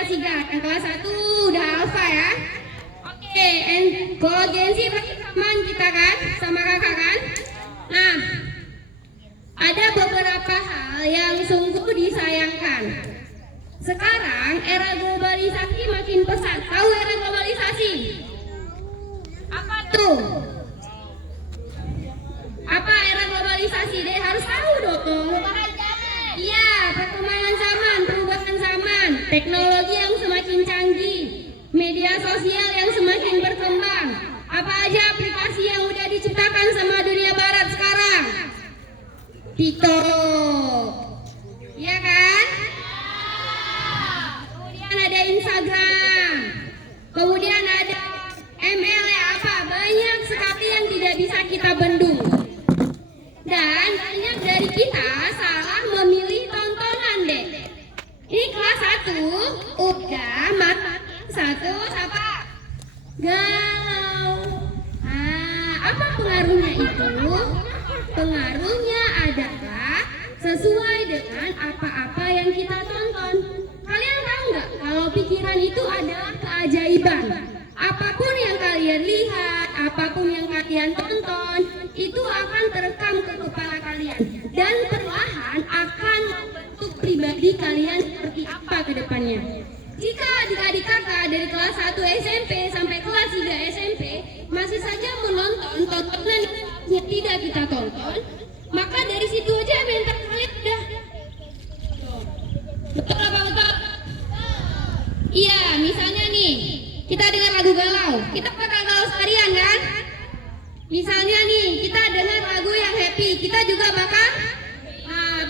kelas 3. Yang kelas 1 udah alfa ya. Oke, kalau Gensi teman kita kan, sama kakak kan. Nah, ada beberapa hal yang sungguh disayangkan. Sekarang era globalisasi makin pesat. Tahu era globalisasi? Apa tuh? Apa era globalisasi? Deh harus tahu dong. Iya, perkembangan zaman, perubahan zaman, teknologi yang semakin canggih, media sosial yang semakin berkembang. Apa aja aplikasi yang udah diciptakan sama dunia barat sekarang? TikTok, iya kan? Kemudian ada Instagram, kemudian ada ML ya apa? Banyak sekali yang tidak bisa kita bendung. Dan banyak dari kita salah memilih tontonan deh. Ini kelas 1 udah mata 1 apa? Galau. Apa pengaruhnya itu? Pengaruhnya adalah sesuai dengan apa-apa yang kita tonton. Kalian tahu nggak kalau pikiran itu adalah keajaiban? Apapun yang kalian lihat, apapun yang kalian tonton, itu akan terekam ke kepala kalian dan perlahan akan membentuk pribadi kalian seperti apa ke depannya. Jika adik-adik kakak dari kelas 1 SMP sampai kelas 3 SMP masih saja menonton tontonan yang tidak kita tonton, maka dari situ aja mental kalian udah betul apa betul? Iya, misalnya nih kita dengar lagu galau, kita bakal galau seharian kan? Misalnya nih kita dengar lagu yang happy, kita juga bakal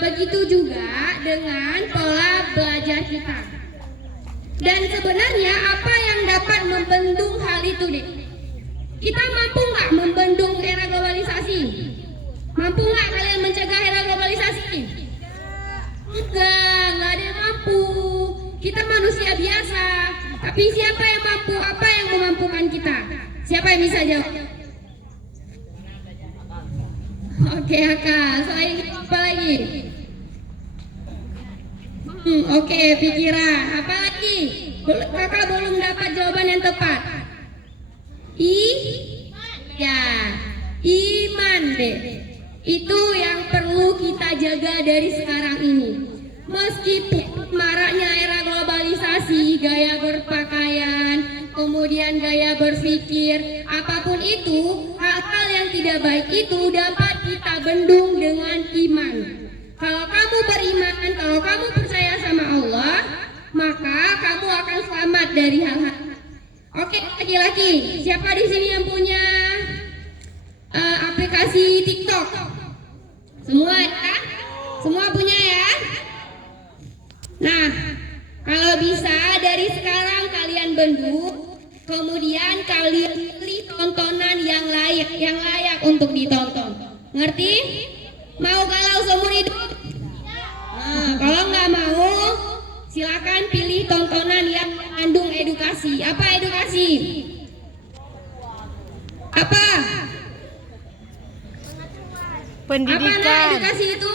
begitu juga dengan pola belajar kita. Dan sebenarnya apa yang dapat membendung hal itu deh? Kita mampu nggak membendung era globalisasi? Mampu nggak kalian mencegah era globalisasi? Enggak ada yang mampu. Kita manusia biasa. Tapi siapa yang mampu? Apa yang memampukan kita? Siapa yang bisa jawab? Oke, Akak. Selain itu apa lagi? Oke, pikiran. Apa lagi? Kakak belum dapat jawaban yang tepat. Ya, iman deh. Itu yang perlu kita jaga dari sekarang ini. Meskipun maraknya era globalisasi, gaya berpakaian, kemudian gaya berpikir, apapun itu, hal-hal yang tidak baik itu dapat kita bendung dengan iman. Kalau kamu beriman, kalau kamu percaya sama Allah, maka kamu akan selamat dari hal-hal. Oke, laki-laki, siapa di sini yang punya aplikasi TikTok? Semua ya? Semua punya ya? Nah, kalau bisa dari sekarang kalian bendung, kemudian kalian pilih tontonan yang layak untuk ditonton. Ngerti? Mau galau seumur hidup? Kalau nggak mau, silakan pilih tontonan yang mengandung edukasi. Apa edukasi? Apa? Pendidikan. Apa edukasi itu?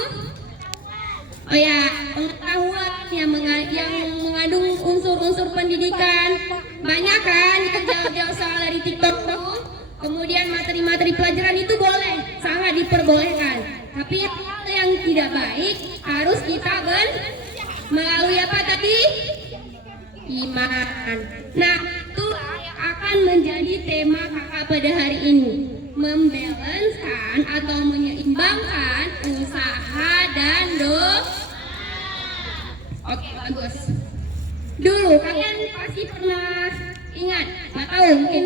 Oh ya, pengetahuan yang mengandung unsur-unsur pendidikan. Banyak kan itu jauh-jauh soal dari TikTok tuh. Kemudian materi-materi pelajaran itu boleh, sangat diperbolehkan. Tapi hal yang tidak baik harus kita melalui apa tadi? Iman. Nah, itu akan menjadi tema kakak pada hari ini. Membalancekan atau menyeimbangkan usaha dan Oke, bagus. Dulu kalian pasti pernah ingat, nggak tahu mungkin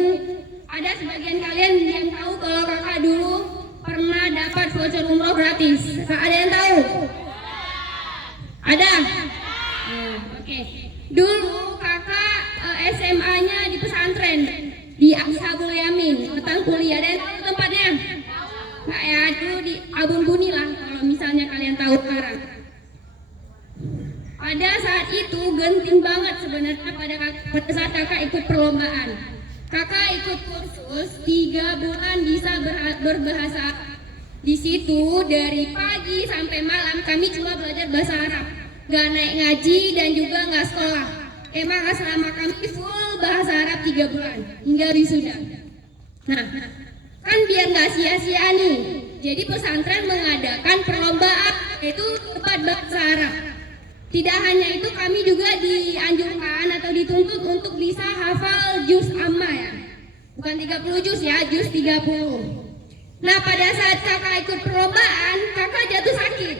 ada sebagian kalian yang tahu kalau kakak dulu pernah dapat voucher umroh gratis. Ada yang tahu? Ada? Oke. Dulu kakak SMA-nya di pesantren di Ashabul Yamin, tentang kuliah. Ada yang tahu tempatnya? Nggak ya, dulu di Abun Buni lah kalau misalnya kalian tahu sekarang. Pada saat itu genting banget sebenarnya pada saat kakak ikut perlombaan. Kakak ikut kursus 3 bulan bisa berbahasa. Di situ dari pagi sampai malam kami cuma belajar bahasa Arab. Gak naik ngaji dan juga gak sekolah. maka selama kami full bahasa Arab 3 bulan hingga wisuda. Nah, kan biar nggak sia-sia nih, jadi pesantren mengadakan perlombaan yaitu debat bahasa Arab. Tidak hanya itu, kami juga dianjurkan atau dituntut untuk bisa hafal juz amma ya. Bukan 30 juz ya, juz 30. Nah, pada saat kakak ikut perlombaan, kakak jatuh sakit.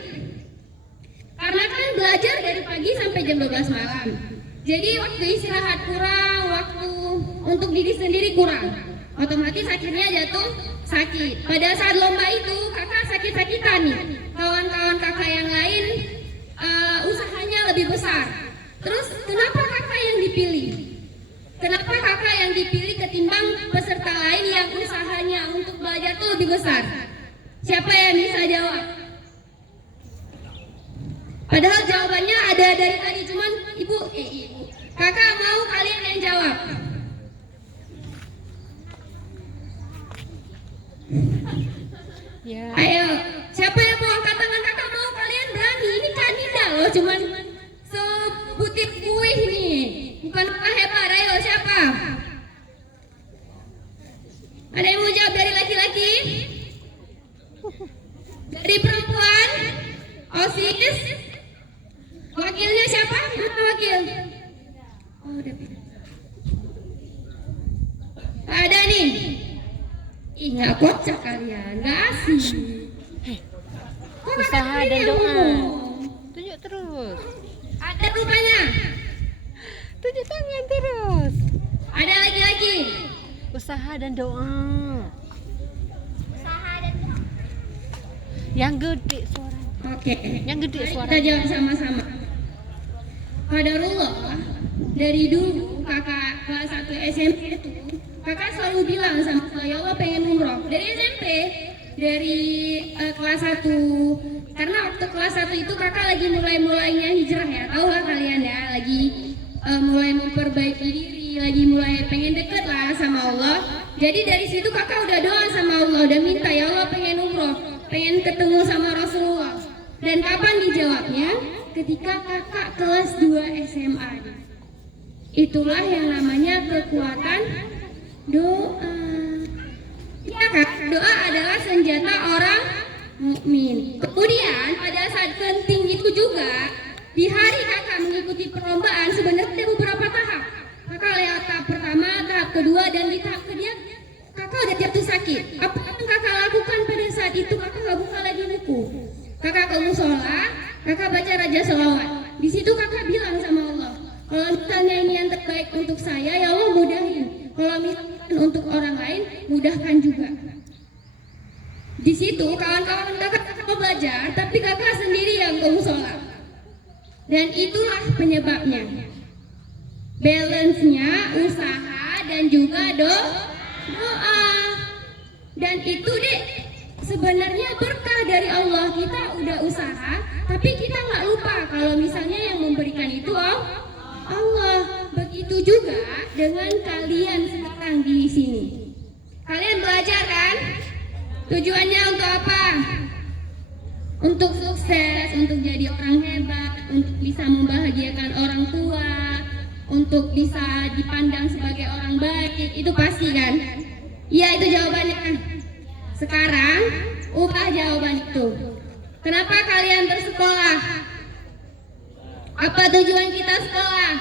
Karena kan belajar dari pagi sampai jam 12 malam. Jadi waktu istirahat kurang, waktu untuk diri sendiri kurang. Otomatis akhirnya jatuh sakit. Pada saat lomba itu, kakak sakit-sakitan nih. Kawan-kawan kakak yang lain usahanya lebih besar. Terus kenapa kakak yang dipilih? Kenapa kakak yang dipilih ketimbang peserta lain yang usahanya untuk belajar tuh lebih besar? Siapa yang bisa jawab? Padahal jawabannya ada dari tadi, cuman ibu. Kakak mau kalian yang jawab. Ya. Ayo, siapa yang mau angkat tangan? Kakak mau, kalian berani. Ini kandidat loh, cuman sebutir kuih nih. Bukan kakak hebat. Ayo, siapa? Ada yang mau jawab dari laki-laki? Dari perempuan? OSIS? Wakilnya siapa? Mana wakil? Oh, udah. Ada nih. Ih, nggak kocak kalian, nggak asik. Usaha dan doa. Tunjuk terus. Ada rupanya. Tunjuk tangan terus. Ada laki-laki. Usaha dan doa. Yang gede suara. Oke. Yang gede Mari suara. kita jawab sama-sama. Qadarullah, dari dulu kakak kelas 1 SMP itu, kakak selalu bilang sama saya, Allah pengen umroh. Dari SMP, dari kelas 1, karena waktu kelas 1 itu kakak lagi mulai-mulainya hijrah ya, tau lah kalian ya, lagi mulai memperbaiki diri, lagi mulai pengen deket lah sama Allah. Jadi dari situ kakak udah doa sama Allah, udah minta, ya Allah pengen umroh, pengen ketemu sama Rasulullah. Dan kapan dijawabnya? Ketika kakak kelas 2 SMA. Itulah yang namanya kekuatan doa. Ya kan? Doa adalah senjata orang mukmin. Kemudian pada saat penting itu juga, di hari kakak mengikuti perlombaan, sebenarnya ada beberapa tahap. Kakak lewat tahap pertama, tahap kedua, dan di tahap ketiga kakak udah jatuh sakit. Apa yang kakak lakukan pada saat itu? Kakak gak buka lagi buku. Kakak ke musola, kakak baca Raja Sholawat. Di situ kakak bilang sama Allah, kalau misalnya ini yang terbaik untuk saya, ya Allah mudahin. Kalau misalkan untuk orang lain, mudahkan juga. Di situ kawan-kawan kakak mau belajar, tapi kakak sendiri yang ke musola. Dan itulah penyebabnya. Balance-nya usaha dan juga doa. Dan itu deh sebenarnya berkah dari Allah. Kita udah usaha, tapi kita nggak lupa kalau misalnya yang memberikan itu Allah. Begitu juga dengan kalian sekarang di sini. Kalian belajar kan? Tujuannya untuk apa? Untuk sukses, untuk jadi orang hebat, untuk bisa membahagiakan orang tua, untuk bisa dipandang sebagai orang baik. Itu pasti kan? Iya, itu jawabannya. Sekarang ubah jawaban itu. Kenapa kalian bersekolah? Apa tujuan kita sekolah?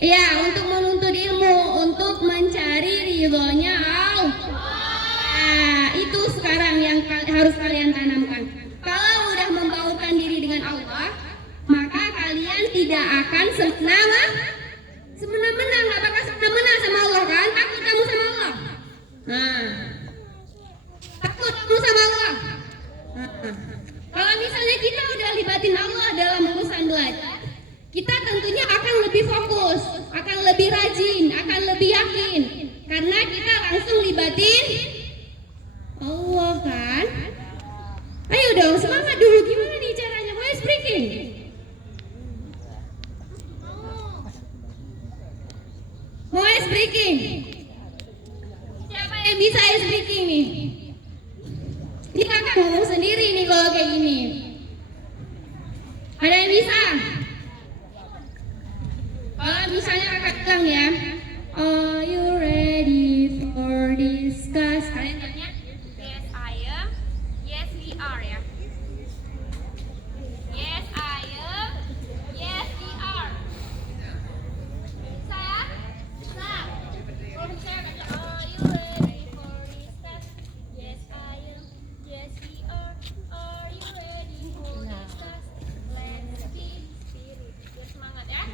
Iya, untuk menuntut ilmu, untuk mencari ridhonya Allah. Nah, itu sekarang yang harus kalian tanamkan. Kalau udah membaurkan diri dengan Allah, maka kalian tidak akan semena-mena, nggak bakal semena-mena sama Allah kan? Takut kamu sama Allah. Nah, takut kamu sama Allah. Kalau misalnya kita udah libatin Allah dalam urusan belajar, kita tentunya akan lebih fokus, akan lebih rajin, akan lebih yakin, karena kita langsung libatin Allah kan. Ayo dong, semangat dulu. Gimana nih caranya? Mau speaking? Mau speaking? Siapa yang bisa speaking nih? Ini kakak ngomong sendiri nih kalau kayak gini. Ada yang bisa? Kalau misalnya kakak bilang ya, are you ready for discuss? Kalian jawabnya, yes I am, yes we are ya. Yes I am, yes we are. Saya? Nah, kalau saya baca, are you ready for discuss? Yes I am, yes we are. Are you ready for discuss? Let's be spirit. Biar semangat ya.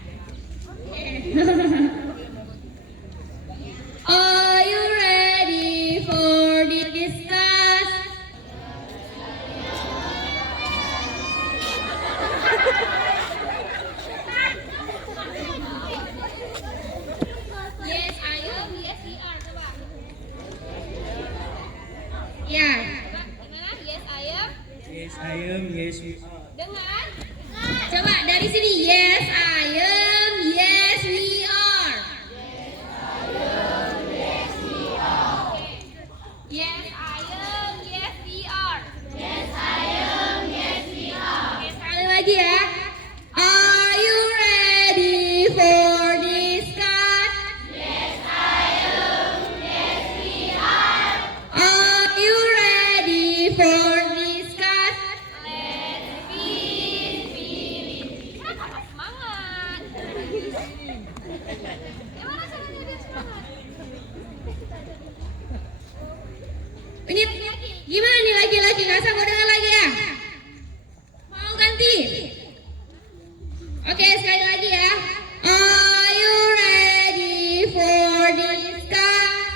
Are you ready for the discuss? Yes, I am. Yes, we are. Coba. Ya. Coba, gimana? Yes, I am. Yes, I am. Yes, we are. Dengan? Coba dari sini. Yes, I am. Yes, we are. Yes, I am. Yes, we are. Yes, I am. Yes, we are. Oke, sekali lagi ya. Are you ready for discuss? Yes, I am. Yes, we are. Are you ready for discuss? Let's be spirit. Semangat. Gimana caranya biar semangat? Ini gimana nih laki-laki? Nggak sanggup dengar lagi ya? Mau ganti? Oke, sekali lagi ya. Are you ready for discuss?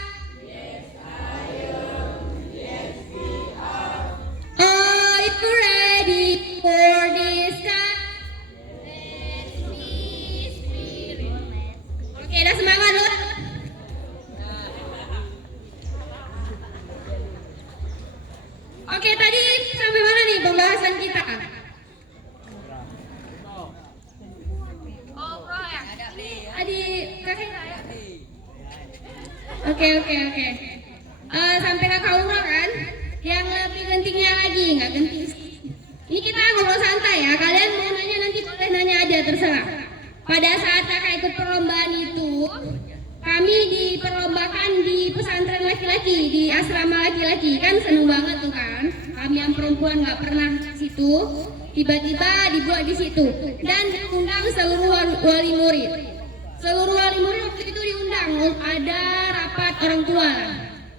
Are you ready for discuss? Let's be spirit. Oke, udah semangat loh. Oke, tadi sampai mana nih pembahasan kita? Oh, pro ya? Tadi kakak ya? Oke. Sampai kakak umroh kan? Yang lebih pentingnya lagi, nggak penting. Ini kita ngobrol santai ya. Kalian mau nanya nanti boleh nanya aja, terserah. Pada saat kakak ikut perlombaan itu, kami diperlombakan di pesantren laki-laki, di asrama laki-laki. Kan seneng banget tuh kan. Kami yang perempuan nggak pernah ke situ, tiba-tiba dibuat di situ. Dan diundang seluruh wali murid. Seluruh wali murid waktu itu diundang, ada rapat orang tua.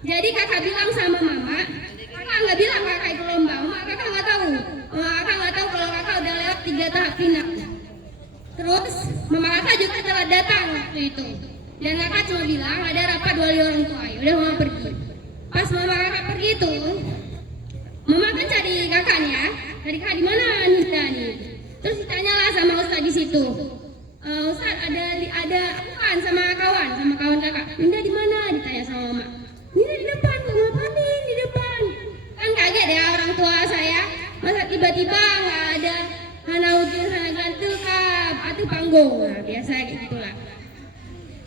Jadi kakak bilang sama mama, kakak nggak bilang kakak ikut lomba, kakak nggak tahu. Kakak nggak tahu kalau kakak udah lewat 3 tahap final. Terus mama kakak juga telah datang waktu itu. Dan kakak cuma bilang ada rapat wali orang tua, udah mama pergi. Pas mama kakak pergi itu, mama kan cari kakaknya, cari kakak di mana Ninda nih. Terus ditanyalah sama ustadz di situ. Ustadz ada bukan sama kawan kakak. Ninda di mana? Ditanya sama mama. Ninda di depan, mama panik di depan. Kan kaget ya orang tua saya. Masa tiba-tiba nggak ada hana ujung hana gantul kap atau panggung. Nah, biasa gitulah.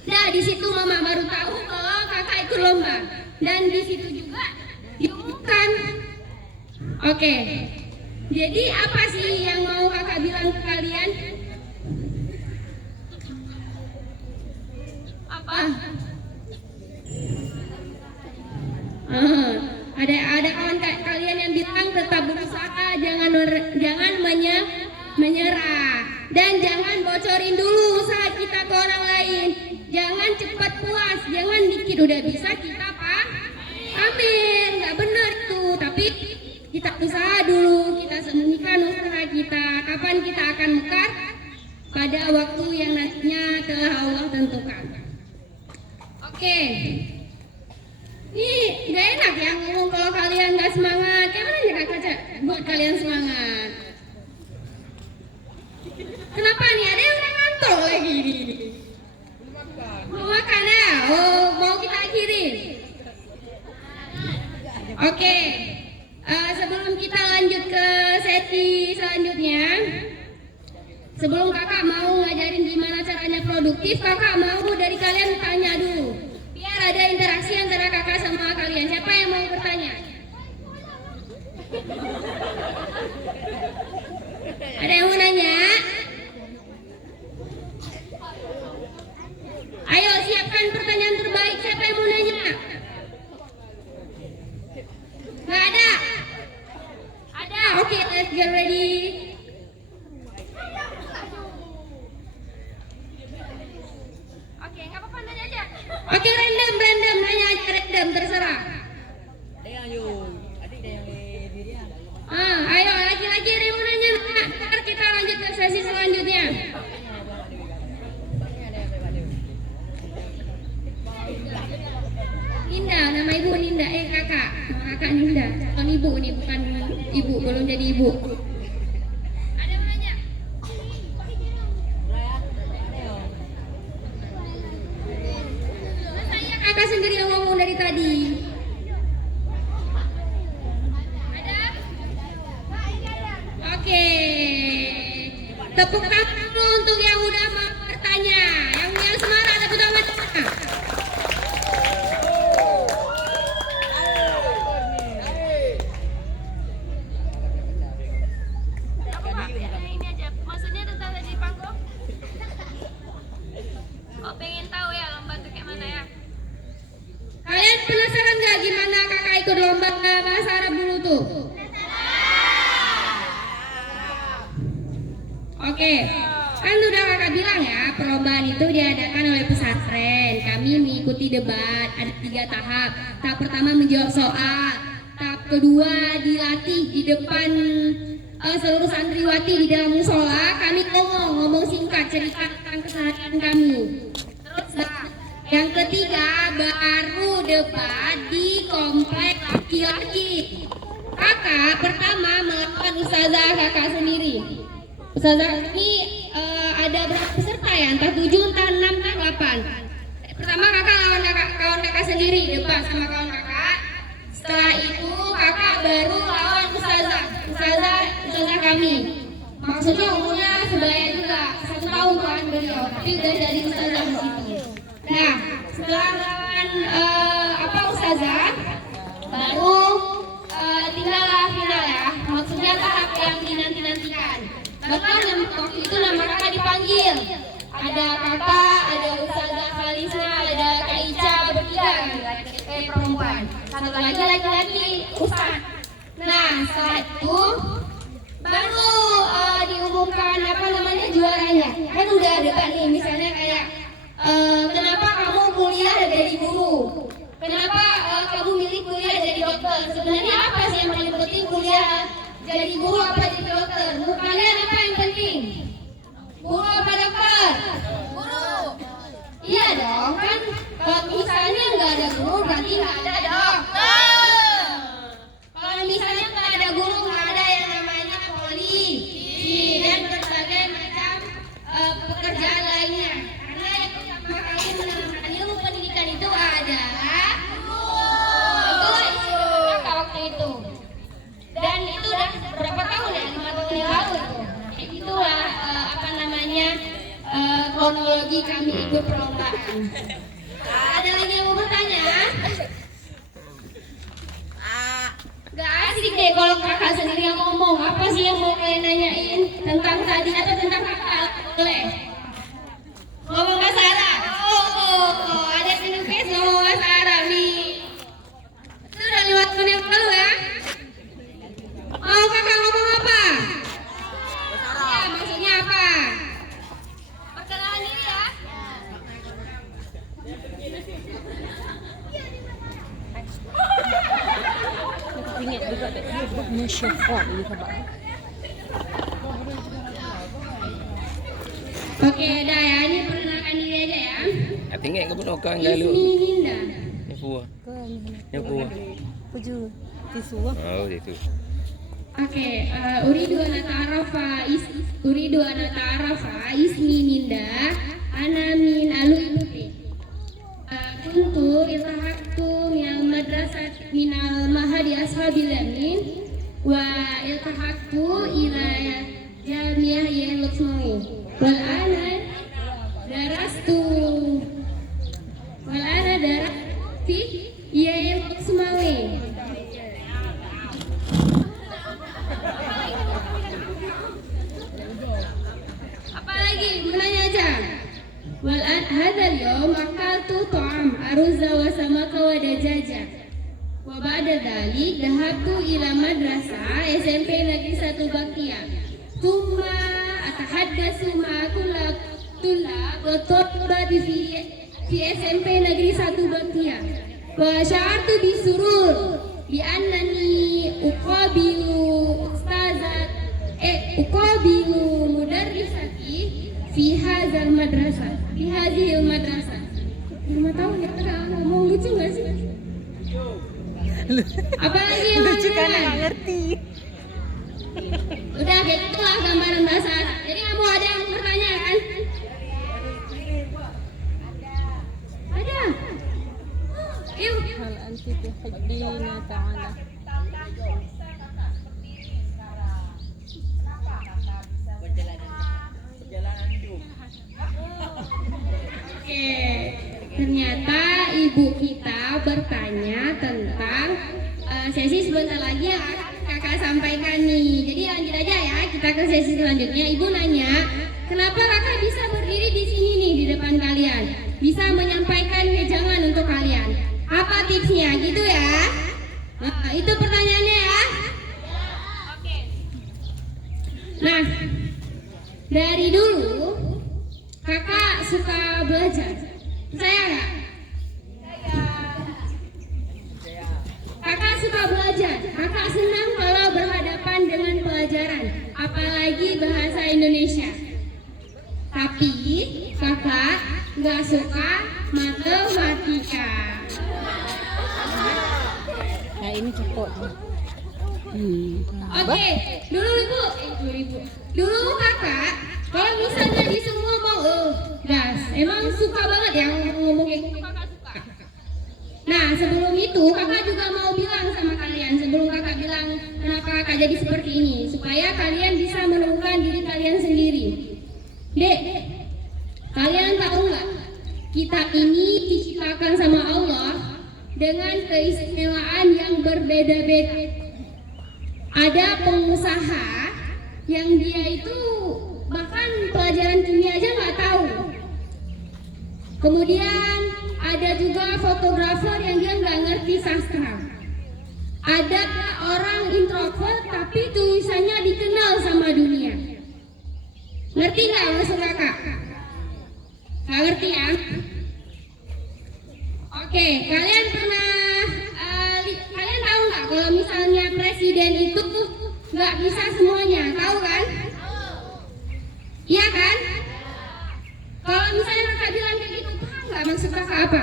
Nah di situ mama baru tahu kalau kakak ikut lomba dan di situ juga diumumkan. Oke, jadi apa sih yang mau kakak bilang ke kalian? Apa? Ada kawan kalian yang bilang tetap berusaha, jangan menyerah dan jangan bocorin dulu usaha kita ke orang lain. Jangan cepat puas, jangan dikit udah bisa kita amin, nggak benar tuh. Tapi kita usaha dulu, kita sembunyikan usaha kita. Kapan kita akan mekar? Pada waktu yang nantinya telah Allah tentukan. Oke. Ini nggak enak ya ngomong kalau kalian nggak semangat. Kayak mana ya Kak Caca buat kalian semangat? Kenapa nih? Ada yang udah ngantuk lagi nih. Mau makan ya? Oh, mau kita akhiri? Oke. Sebelum kita lanjut ke sesi selanjutnya, sebelum kakak mau ngajarin gimana caranya produktif, kakak mau dari kalian tanya dulu. Biar ada interaksi antara kakak sama kalian. Siapa yang mau bertanya? Ada yang mau nanya? Oke, random, nanya aja random, terserah. Ayo laki-laki ada yang mau nanya, ntar kita lanjut ke sesi selanjutnya. Ninda, nama ibu Ninda, kakak, kakak Ninda, bukan ibu nih, bukan ibu, belum jadi ibu. Ada yang mau nanya? Saya kakak sendiri yang ngomong dari tadi. Ada? Oke. Tepuk tangan dulu untuk yang udah mau bertanya. Yang semangat tepuk tangan. Ini aja, maksudnya tentang tadi panggung. Oh, pengen tahu ya lomba tuh kayak mana ya? Kalian penasaran nggak gimana kakak ikut lomba bahasa Arab dulu tuh? Oke, kan udah kakak bilang ya, perlombaan itu diadakan oleh pesantren. Kami mengikuti debat, ada 3 tahap. Tahap pertama menjawab soal, tahap kedua dilatih di depan seluruh santriwati di dalam musola. Kami ngomong singkat cerita tentang keseharian kami. Terus yang ketiga baru debat di komplek laki-laki. Kakak pertama melawan ustazah kakak sendiri. Ustazah ini ada berapa peserta ya? Entah 7, entah 6, entah 8. Pertama kakak lawan kawan kakak sendiri, debat sama kawan kakak. Setelah itu kakak baru lawan ustazah kami. Maksudnya umurnya sebaya juga, 1 tahun kan beliau, tapi udah jadi ustazah di situ. Nah, setelah lawan ustazah, baru tinggallah final ya. Maksudnya tahap yang dinanti-nantikan. Bahkan waktu itu nama kakak dipanggil. Ada kakak, ada ustazah Khalisna, ada Kak Ica, bertiga perempuan. Satu lagi laki-laki, Ustaz. Nah, setelah itu baru diumumkan juaranya. Kan udah ada kan nih, misalnya kayak kenapa kamu kuliah jadi guru? Kenapa kamu milih kuliah jadi dokter? Sebenarnya apa sih yang paling penting kuliah jadi guru apa jadi dokter? Menurut kalian apa yang penting? Guru apa dokter? Guru. Iya dong, kan kalau misalnya nggak ada guru berarti nggak ada dokter. Kalau misalnya nggak ada guru, nggak ada yang namanya polisi dan berbagai macam pekerjaan lainnya. Karena yang pertama kali menemukan ilmu pendidikan itu adalah waktu itu. Dan itu udah berapa tahun ya? 5 tahun yang lalu tuh. Kayak gitulah kronologi kami ikut perlombaan. Ada lagi yang mau bertanya? Gak asik deh kalau kakak sendiri yang ngomong. Apa sih yang mau kalian nanyain tentang tadi atau tentang kakak? Boleh. Ngomong bahasa Arab. Oh, ada penukis ngomong bahasa Arab nih. Itu udah 5 tahun yang lalu ya. Mau kakak ngomong apa? Ya, maksudnya apa? Perkenalan diri ya. Ingat juga deh, mensyafat ini sebab. Oke, dah ya, ini perkenalkan diri aja ya. Tinggal ke pun orang lalu. Ismi Ninda. Yang buah. Yang buah. Puju tisu. Oh, itu. Oke, uridu ana ta'arafa ismi Ninda ana min Aluiluti. Kuntu iltahaqtu minal madrasah minal mahadi ashabil yamin wa iltahaqtu ila jamiah Luxembourg. Wal ana darastu fi Luxembourg. Apalagi menanya aja. Wal hadzal yawm akaltu ta'am aruzza wa samaka wa dajaja. Wa ba'da dzalik dhahabtu ila madrasah SMP Negeri 1 Bakia. Tsumma atahaddatsu ma tullab wa tullab fi di SMP Negeri 1 Bakia. Wa sya'artu bisurur bi annani uqabilu mudarrisati fi hadzal madrasah. Fi hadhil madrasah. 5 tahun ya, ngomong lucu nggak sih? Apalagi yang Lucu mana? karena nggak ngerti. Udah kayak itulah gambaran bahasa Arab. Jadi kamu ada yang bertanya kan? Ada. Yuk. Hal anti tuhibbina ta'ala. Oke. Ternyata ibu kita bertanya tentang sesi sebentar lagi ya kakak sampaikan nih. Jadi lanjut aja ya, kita ke sesi selanjutnya. Ibu nanya, kenapa kakak bisa berdiri di sini nih di depan kalian? Bisa menyampaikan wejangan untuk kalian. Apa tipsnya gitu ya? Nah, itu pertanyaannya ya. Nah, dari dulu kakak suka belajar. Saya nggak? Kakak suka belajar. Kakak senang kalau berhadapan dengan pelajaran, apalagi bahasa Indonesia. Tapi kakak nggak suka matematika. Nah ini cepot. Oke, dulu kakak kalau misalnya disuruh ngomong, gas, emang suka banget ya ngomong kayak gitu, kakak suka. Nah sebelum itu kakak juga mau bilang sama kalian, sebelum kakak bilang kenapa kakak jadi seperti ini, supaya kalian bisa menemukan diri kalian sendiri. Dek, kalian tahu nggak? Kita ini diciptakan sama Allah dengan keistimewaan yang berbeda-beda. Ada pengusaha yang dia itu bahkan pelajaran kimia aja nggak tahu. Kemudian ada juga fotografer yang dia nggak ngerti sastra. Ada orang introvert tapi tulisannya dikenal sama dunia. Ngerti nggak maksud kakak? Nggak ngerti ya? Oke, kalian pernah kalian tahu nggak kalau misalnya presiden itu nggak bisa semuanya, tahu kan? Iya kan? Kalau misalnya kakak bilang kayak gitu, paham nggak maksud kakak apa?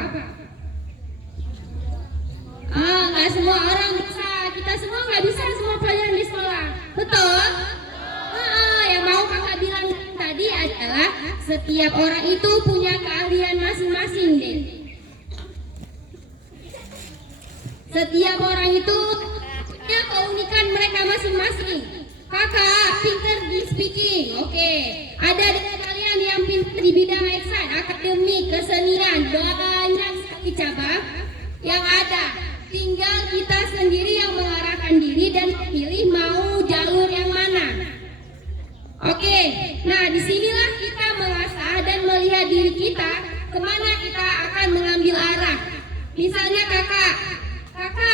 Nggak semua orang bisa, kita semua nggak bisa semua pelajaran di sekolah, betul? Yang mau kakak bilang tadi adalah setiap orang itu punya keahlian masing-masing, deh. Setiap orang itu punya keunikan mereka masing-masing. Kakak pinter di speaking, oke. Ada dari kalian yang pinter di bidang eksak, akademik, kesenian, banyak sekali cabang yang ada. Tinggal kita sendiri yang mengarahkan diri dan pilih mau jalur yang mana. Oke, nah disinilah kita mengasah dan melihat diri kita kemana kita akan mengambil arah. Misalnya kakak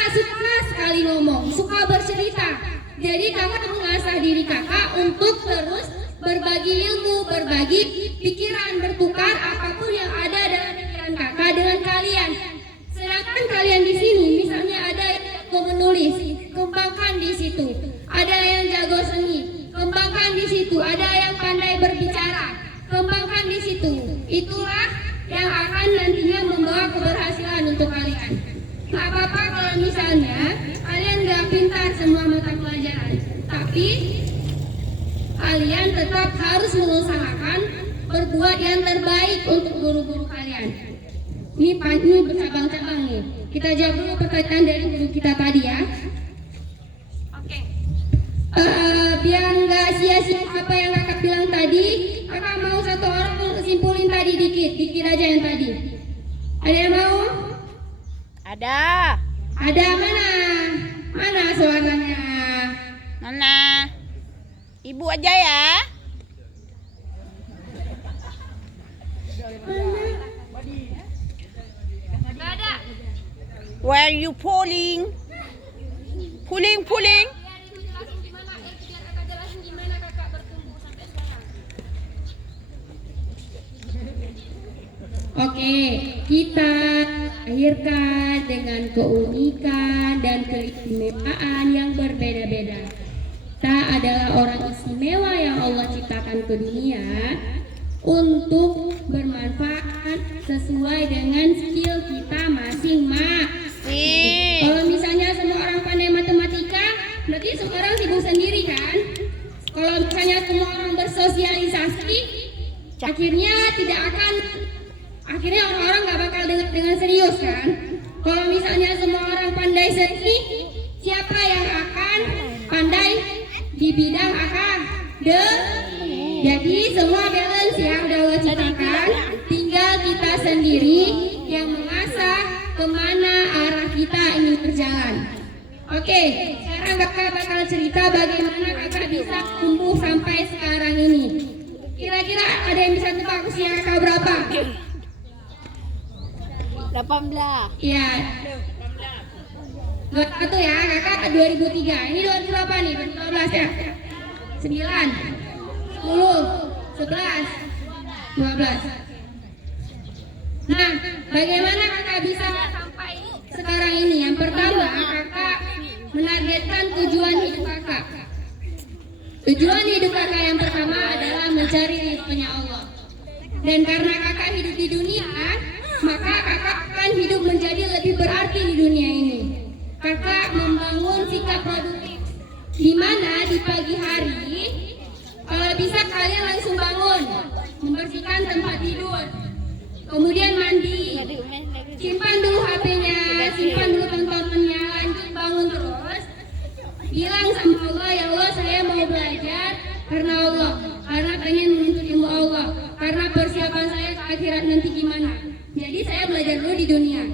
suka sekali ngomong, suka bercerita. Jadi kakak mengasah diri kakak untuk terus berbagi ilmu, berbagi pikiran, bertukar apapun yang ada dalam pikiran kakak dengan kalian. Sedangkan kalian di sini, misalnya ada yang jago menulis, kembangkan di situ. Ada yang jago seni, kembangkan di situ. Ada yang pandai berbicara, kembangkan di situ. Itulah yang akan nantinya membawa keberhasilan untuk kalian. Gak apa-apa kalau misalnya kalian gak pintar semua mata pelajaran, tapi kalian tetap harus mengusahakan berbuat yang terbaik untuk guru-guru kalian. Ini bercabang-cabang nih. Kita jawab dulu pertanyaan dari guru kita tadi ya. Oke. Biar nggak sia-sia apa yang kakak bilang tadi, kakak mau satu orang simpulin tadi dikit aja yang tadi. Ada yang mau? Ada. Ada mana? Mana suaranya? Mana? Ibu aja ya. Nggak ada. Where you pulling? Pulling. Biar ibu jelasin gimana, biar kakak jelasin gimana kakak bertumbuh sampai sekarang. Oke, kita lahirkan dengan keunikan dan keistimewaan yang berbeda-beda. Kita adalah orang istimewa yang Allah ciptakan ke dunia untuk bermanfaat sesuai dengan skill kita masing-masing. Kalau misalnya semua orang pandai matematika, berarti semua orang sibuk sendiri kan? Kalau misalnya semua orang bersosialisasi, akhirnya orang-orang nggak bakal dengan serius kan? Kalau misalnya semua orang pandai seni, siapa yang akan pandai di bidang jadi semua balance ya udah Allah ciptakan, tinggal kita sendiri yang mengasah kemana arah kita ingin berjalan. Oke, sekarang kakak bakal cerita bagaimana kakak bisa tumbuh sampai sekarang ini. Kira-kira ada yang bisa tebak usia kakak berapa? 18. Iya. 21 ya, kakak 2003. Ini 2000 berapa nih? 2012 ya? 9, 10, 11, 12. Nah, bagaimana kakak bisa sampai sekarang ini? Yang pertama, kakak menargetkan tujuan hidup kakak. Tujuan hidup kakak yang pertama adalah mencari ridhonya Allah. Dan karena kakak hidup di dunia, maka kakak akan hidup menjadi lebih berarti di dunia ini. Kakak membangun sikap produktif, di mana di pagi hari, kalau bisa kalian langsung bangun, membersihkan tempat tidur, kemudian mandi, simpan dulu HP-nya, simpan dulu tontonannya, lanjut bangun terus, bilang sama Allah, ya Allah saya mau belajar karena Allah, karena pengen menuntut ilmu Allah, karena persiapan saya ke akhirat nanti gimana. Jadi saya belajar dulu di dunia.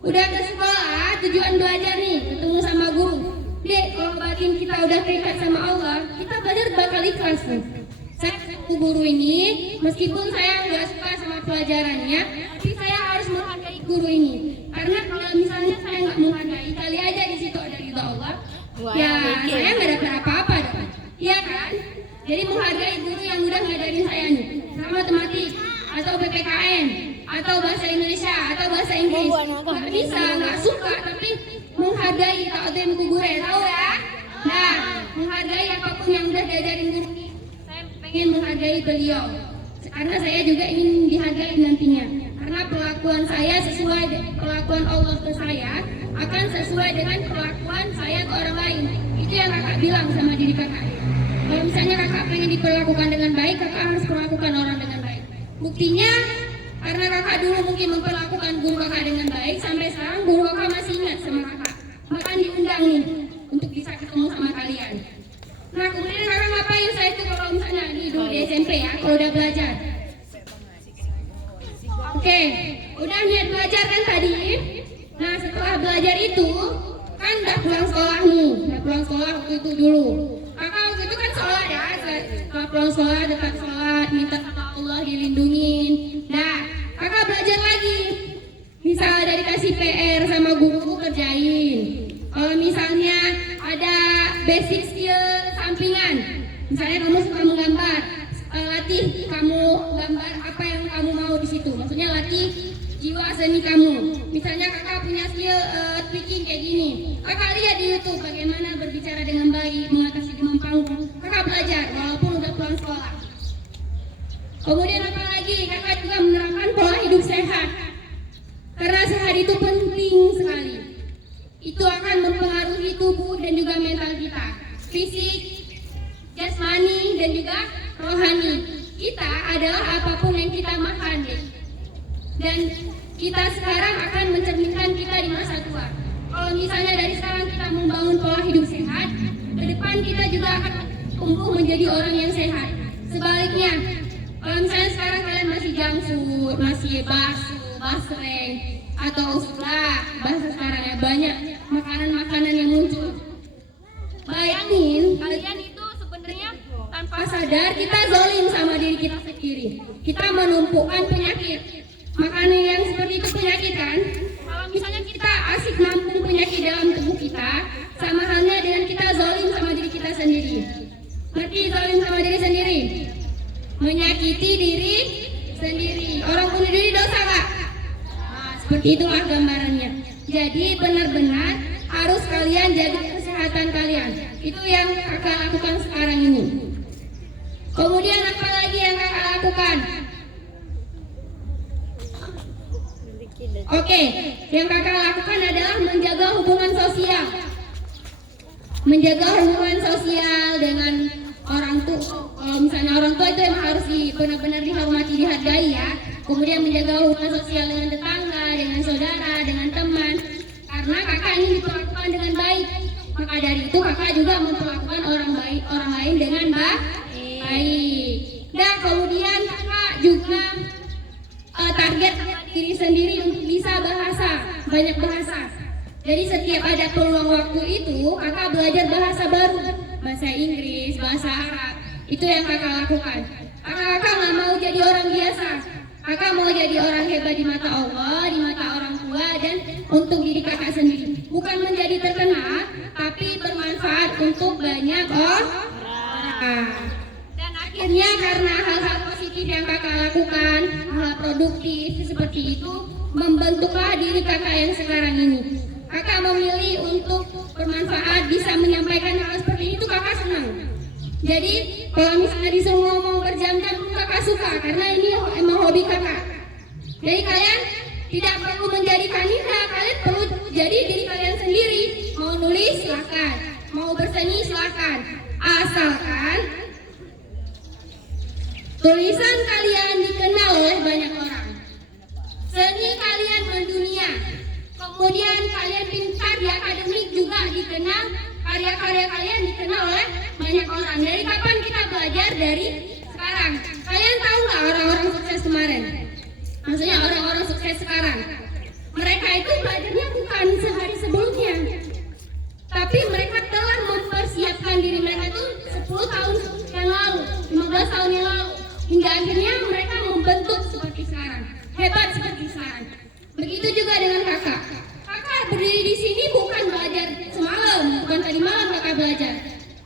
Udah ke sekolah, tujuan belajar nih, ketemu sama guru. Dek, kalau batin kita udah terikat sama Allah, kita belajar bakal ikhlas nih. Saya ketemu guru ini, meskipun saya nggak suka sama pelajarannya, tapi saya harus menghargai guru ini. Karena kalau misalnya saya nggak menghargai, kali aja di situ ada ridho Allah, ya saya nggak dapat apa-apa dong. Iya kan? Jadi menghargai guru yang udah ngajarin saya nih, sama matematik atau PPKN atau bahasa Indonesia atau bahasa Inggris. Nggak bisa, nggak suka, tapi menghargai ta'zim guru tahu ya. Nah, menghargai apapun yang udah diajarin guru. Saya pengen menghargai beliau karena saya juga ingin dihargai nantinya. Karena perlakuan saya sesuai perlakuan Allah ke saya akan sesuai dengan perlakuan saya ke orang lain. Itu yang kakak bilang sama diri kakak. Kalau misalnya kakak pengen diperlakukan dengan baik, kakak harus perlakukan orang dengan baik. Buktinya, karena kakak dulu mungkin memperlakukan guru kakak dengan baik, sampai sekarang guru kakak masih ingat sama kakak. Bahkan diundang nih untuk bisa ketemu sama kalian. Nah, kemudian kakak ngapain saya itu kalau misalnya dulu di SMP ya, kalau udah belajar. Oke, udah niat belajar kan tadi? Nah, setelah belajar itu, kan udah pulang sekolah nih. Udah pulang sekolah waktu itu dulu. Kakak waktu itu kan sholat ya, setelah pulang sekolah, dekat sholat, minta sama Allah dilindungin. Nah, kakak belajar lagi. Misal ada dikasih PR sama guru, kerjain. Kalau misalnya ada basic skill sampingan, misalnya kamu suka menggambar, latih kamu gambar apa yang kamu mau di situ. Maksudnya latih jiwa seni kamu. Misalnya kakak punya skill tweaking kayak gini, kakak lihat di YouTube bagaimana berbicara dengan baik, mengatasi demam panggung. Kakak belajar walaupun udah pulang sekolah. Kemudian apa lagi? Kakak juga menerapkan pola hidup sehat. Karena sehat itu penting sekali. Itu akan mempengaruhi tubuh dan juga mental kita. Fisik, jasmani, dan juga rohani. Kita adalah apapun yang kita makan deh. Dan kita sekarang akan mencerminkan kita di masa tua. Kalau misalnya dari sekarang kita membangun pola hidup sehat, ke depan kita juga akan tumbuh menjadi orang yang sehat. Sebaliknya, kalau misalnya sekarang kalian masih junk food, masih basreng, atau bahasa sekarang ya, banyak makanan-makanan yang muncul. Bayangin, kalian itu sebenarnya tanpa sadar kita zalim sama diri kita sendiri. Kita menumpukan penyakit. Makanan yang seperti itu penyakit kan? Kalau misalnya kita asik nampung penyakit dalam tubuh kita, sama halnya dengan kita zalim sama diri kita sendiri. Ngerti zalim sama diri sendiri? Menyakiti diri sendiri. Orang bunuh diri dosa nggak? Nah, seperti itulah gambarannya. Jadi benar-benar harus kalian jaga kesehatan kalian. Itu yang kakak lakukan sekarang ini. Kemudian apa lagi yang kakak lakukan? Oke, yang kakak lakukan adalah menjaga hubungan sosial. Menjaga hubungan sosial dengan orang tua. Kalau misalnya orang tua itu emang harus benar-benar dihormati, dihargai ya. Kemudian menjaga hubungan sosial dengan tetangga, dengan saudara, dengan teman. Karena kakak ingin diperlakukan dengan baik. Maka dari itu kakak juga memperlakukan orang lain dengan baik. Dan kemudian kakak juga target diri sendiri untuk bisa banyak bahasa. Jadi setiap ada peluang waktu itu kakak belajar bahasa baru, bahasa Inggris, bahasa Arab. Itu yang kakak lakukan. Kakak nggak mau jadi orang biasa. Kakak mau jadi orang hebat di mata Allah, di mata orang tua, dan untuk diri kakak sendiri. Bukan menjadi terkenal, tapi bermanfaat untuk banyak orang. Dan akhirnya karena hal-hal positif yang kakak lakukan, hal produktif seperti itu, membentuklah diri kakak yang sekarang ini. Kakak memilih untuk bermanfaat, bisa menyampaikan hal seperti itu, kakak senang. Jadi kalau misalnya disuruh ngomong berjam-jam, kakak suka karena ini emang hobi kakak. Jadi kalian tidak perlu menjadi kandidat, kalian perlu jadi diri kalian sendiri. Mau nulis silakan, mau berseni silakan, asalkan tulisan kalian dikenal oleh banyak orang, seni kalian mendunia, kemudian kalian pintar di akademik juga dikenal, karya-karya kalian dikenal oleh banyak orang. Dari kapan kita belajar? Dari sekarang. Kalian tahu nggak orang-orang sukses kemarin? Maksudnya orang-orang sukses sekarang. Mereka itu belajarnya bukan sehari sebelumnya, tapi mereka telah mempersiapkan diri mereka itu 10 tahun yang lalu, 15 tahun yang lalu, hingga akhirnya mereka membentuk seperti sekarang, hebat seperti sekarang. Begitu juga dengan kakak. Kakak berdiri di sini bukan belajar semalam, bukan tadi malam kakak belajar,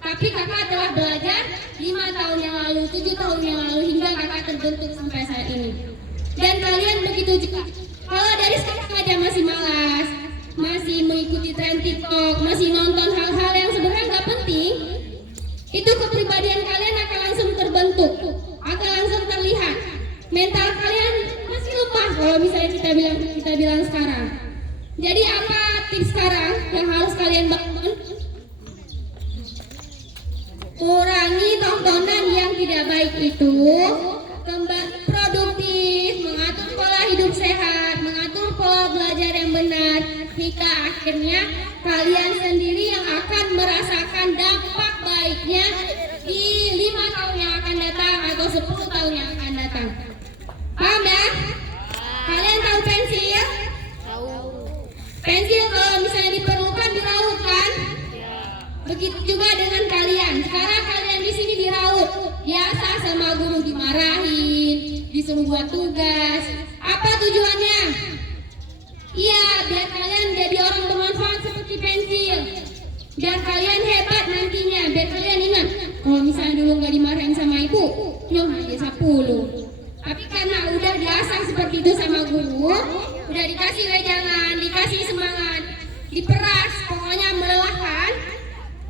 tapi kakak telah belajar 5 tahun yang lalu, 7 tahun yang lalu, hingga kakak terbentuk sampai saat ini. Dan kalian begitu juga. Kalau dari sekarang aja masih malas, masih mengikuti tren TikTok, masih nonton hal-hal yang sebenarnya nggak penting, itu kepribadian kalian akan langsung terbentuk, akan langsung terlihat. Mental kalian masih lemah kalau misalnya kita bilang sekarang. Jadi apa tips sekarang yang harus kalian bangun? Kurangi tontonan yang tidak baik itu, kembali produktif, mengatur pola hidup sehat, mengatur pola belajar yang benar, hingga akhirnya kalian sendiri yang akan merasakan dampak baiknya di 5 tahun yang akan datang atau 10 tahun yang akan datang. Paham ya? Kalian tahu pensil? Pensil kalau misalnya diperlukan diraut kan? Begitu juga dengan kalian. Sekarang kalian di sini diraut, biasa sama guru dimarahin, disuruh buat tugas. Apa tujuannya? Iya, biar kalian jadi orang bermanfaat seperti pensil. Biar kalian hebat nantinya. Biar kalian ingat, kalau misalnya dulu nggak dimarahin sama ibu, nyong aja 10. Tapi karena udah diasah seperti itu sama guru, udah dikasih wejangan, dikasih semangat, diperas, pokoknya melelahkan.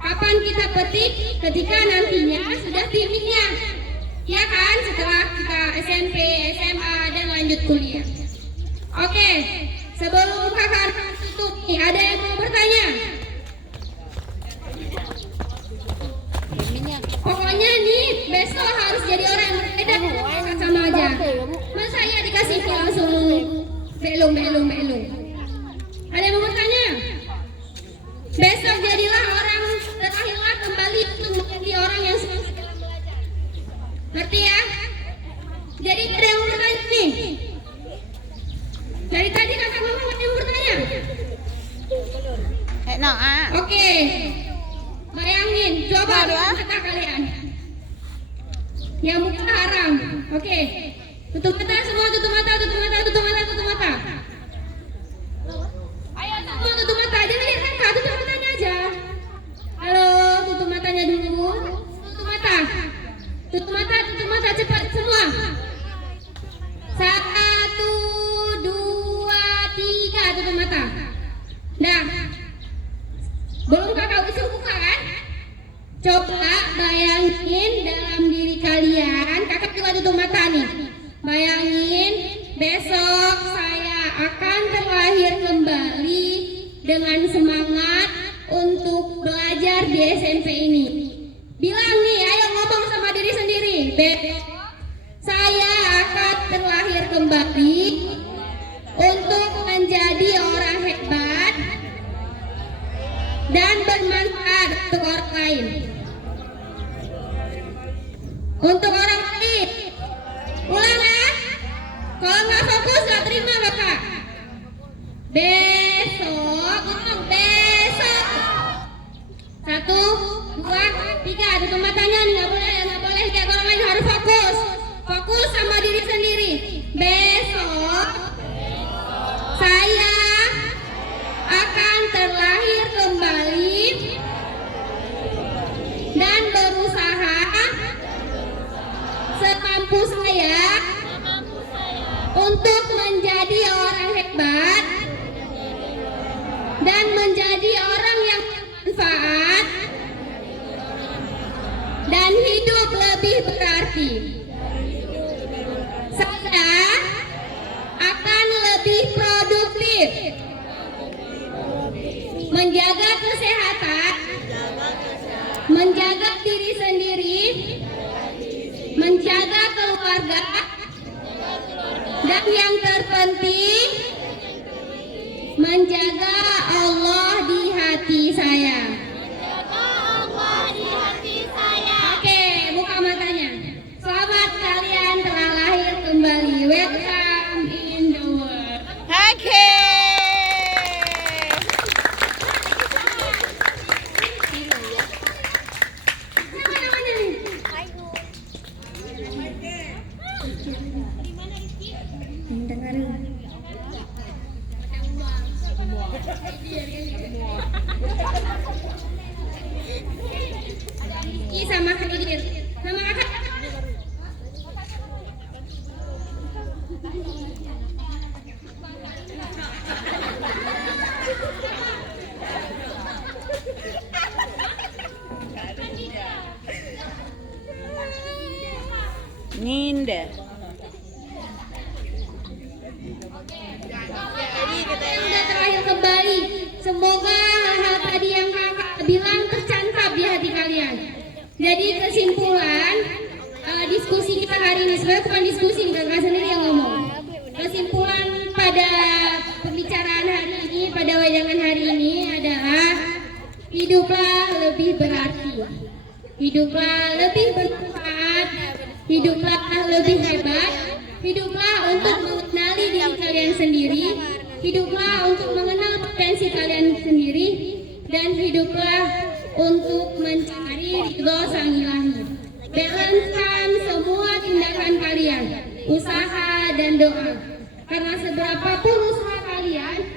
Kapan kita petik? Ketika nantinya sudah timiknya, ya kan? Setelah kita SMP, SMA, dan lanjut kuliah. Oke, sebelum kakak tutup, ada yang mau bertanya? Pokoknya nih besok harus jadi orang yang berbeda, bukan sama aja. Masa saya dikasih langsung belum. Ada yang mau bertanya? Besok jadilah orang, terakhirlah kembali untuk menjadi orang yang sukses dalam belajar. Ngerti ya? Jadi ada yang mau bertanya nih? Dari tadi kakak mama ada yang bertanya? Oke. Bayangin, coba mata kalian. Yang bukan haram. Oke. Tutup mata semua, tutup mata. Ayo semua tutup mata. Jangan lihat kakak, tutup matanya aja. Halo, tutup matanya dulu. Tutup mata, cepat semua. 1, besok saya akan terlahir kembali dengan semangat untuk belajar di SMP ini. Bilang nih, ayo ngomong sama diri sendiri. Saya akan terlahir kembali untuk menjadi orang hebat dan bermanfaat untuk orang lain. Untuk orang lain. Ulang ya. Kalau nggak fokus nggak terima Bapak. Besok, besok. 1, 2, 3. Tutup matanya nih, nggak boleh lihat orang lain, harus fokus. Fokus sama diri sendiri. Besok saya akan terlahir kembali dan berusaha semampu saya untuk menjadi orang hebat dan menjadi orang yang bermanfaat dan hidup lebih berarti. Saya akan lebih produktif, menjaga kesehatan, menjaga diri sendiri, menjaga keluarga, dan yang terpenting menjaga Allah di hati saya. Oke, buka matanya. Selamat kalian telah lahir kembali. Welcome in the world. Oke. Mana nih? Dengerin. Rizky sama Khidir. Nama kakak? Ninda. Sudah terakhir kembali. Semoga hal-hal tadi yang kakak bilang tercantum di hati kalian. Jadi kesimpulan diskusi kita hari ini, sebenarnya bukan diskusi, kakak sendiri yang ngomong. Kesimpulan pada pembicaraan hari ini, pada wajangan hari ini adalah hiduplah lebih berarti, hiduplah lebih bermanfaat, hiduplah lebih hebat, hiduplah untuk mengenali diri kalian sendiri, hiduplah untuk mengenal potensi kalian sendiri, dan hiduplah untuk mencari ridho Sang Ilahi. Balancekan semua tindakan kalian, usaha dan doa. Karena seberapapun usaha kalian,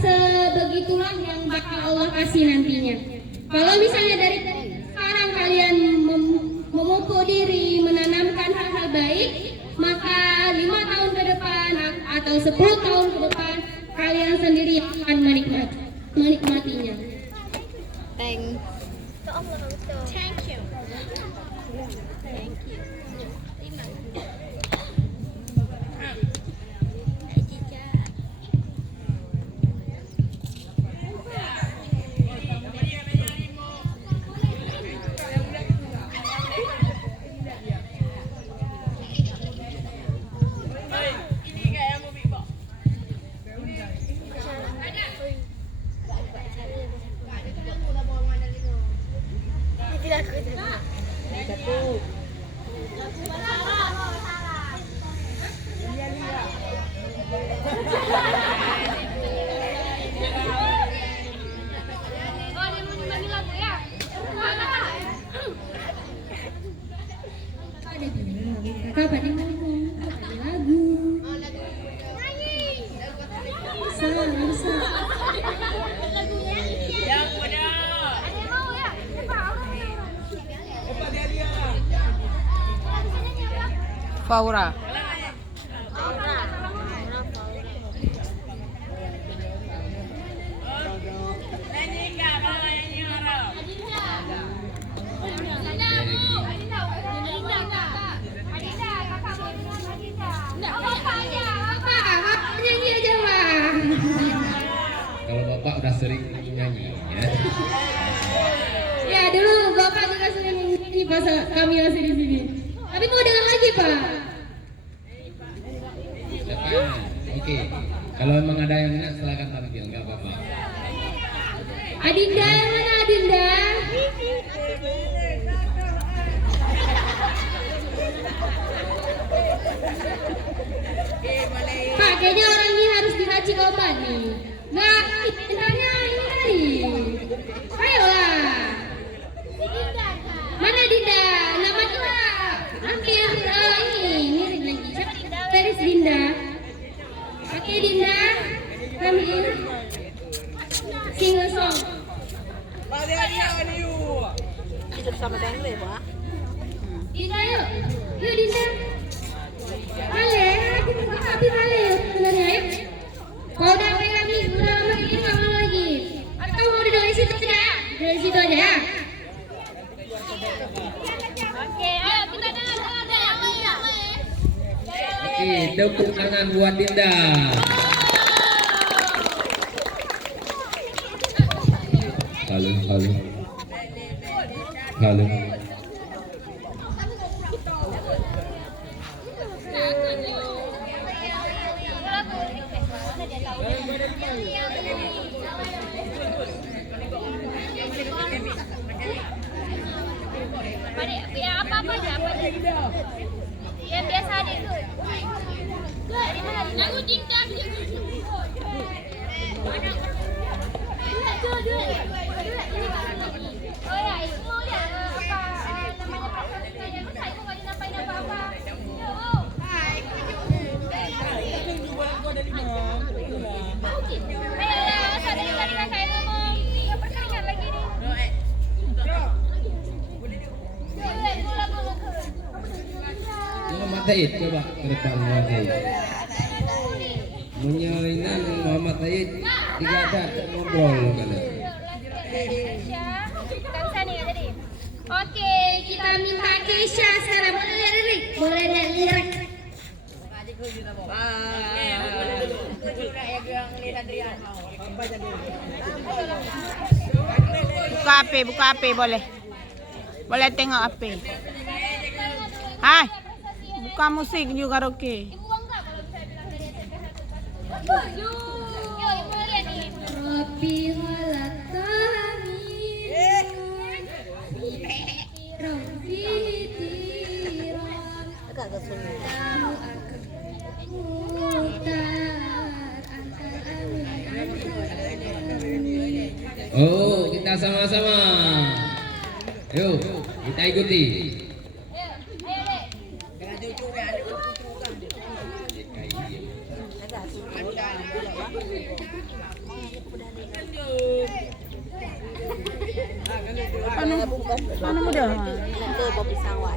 sebegitulah yang bakal Allah kasih nantinya. Kalau misalnya dari sekarang kalian memupuk diri, menanamkan hal-hal baik, maka 5 tahun ke depan atau 10 tahun ke depan kalian sendiri akan menikmatinya. Thank. Thank you. Kapan yang ngomong? Ada lagu. Bisa. Faura. Adinda, kakak mau dengar Adinda. Apa aja? bapak udah sering nyanyi ya. Ya dulu Bapak juga sering nyanyi pas kami masih di sini. Tapi mau dengar lagi Pak. Silakan. Oke. Kalau memang ada yang minat silakan tampil, nggak apa-apa. Adinda yang mana Adinda? Pak, kayaknya orang ini harus diracik obat nih. Nggak, mintanya ini tadi. Ayolah. Mana Dinda? Nama juga. Hampir ini mirip lagi. Teris Dinda. Oke Dinda, ambil. Sing a song. Hidup sama Tengle, Pak. Dinda yuk. Yuk Dinda. Male, tapi male sebenarnya ya. Kalau udah pegang nih, udah lama ini nggak mau lagi. Atau mau dari situ aja? Dari situ aja ya. Oke, ayo kita dengar yang lainnya. Oke, tepuk tangan buat Dinda. Halo, halo. Halo. Ya apa aja. Yang biasa ada itu. Dari mana? Aku Dinda. Oh ya, itu ya apa namanya prakteknya itu saya nggak dinampain apa-apa. Ayo, tadi saya ngomong, ya perkeringan lagi nih. Muhammad Said coba ke depan Muhammad Said. Menyainan Muhammad Said tiga cat ngobrol kali. Oke, kita minta Keisha sekarang. Boleh lirik? Boleh lirik. Buka HP boleh. Boleh tengok HP. Hai. Buka musik juga karaoke. Rabbi khalaqtani Rabbi tiran Agak kesulitan. Tahu aku mutar antar amin. Oh, kita sama-sama. Yuk, kita ikuti. Ano mo dah?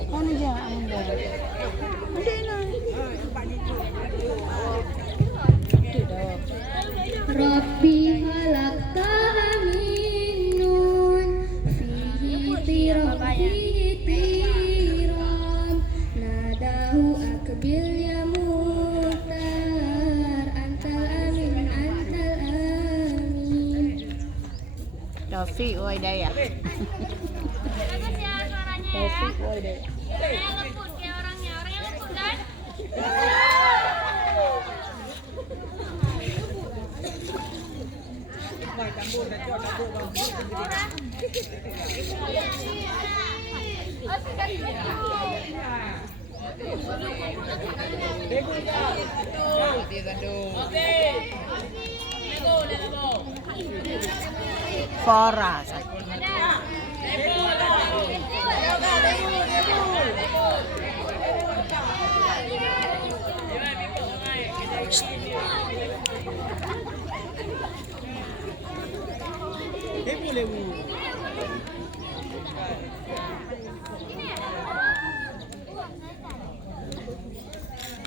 Ano dia? Rabbi khalaqtaha min nur fihi tiram nadahu akbil ya muhtar antal amin Taufik Waidaya. Bagus ya suaranya ya. Kayak lembut kayak orangnya lembut kan? Fora.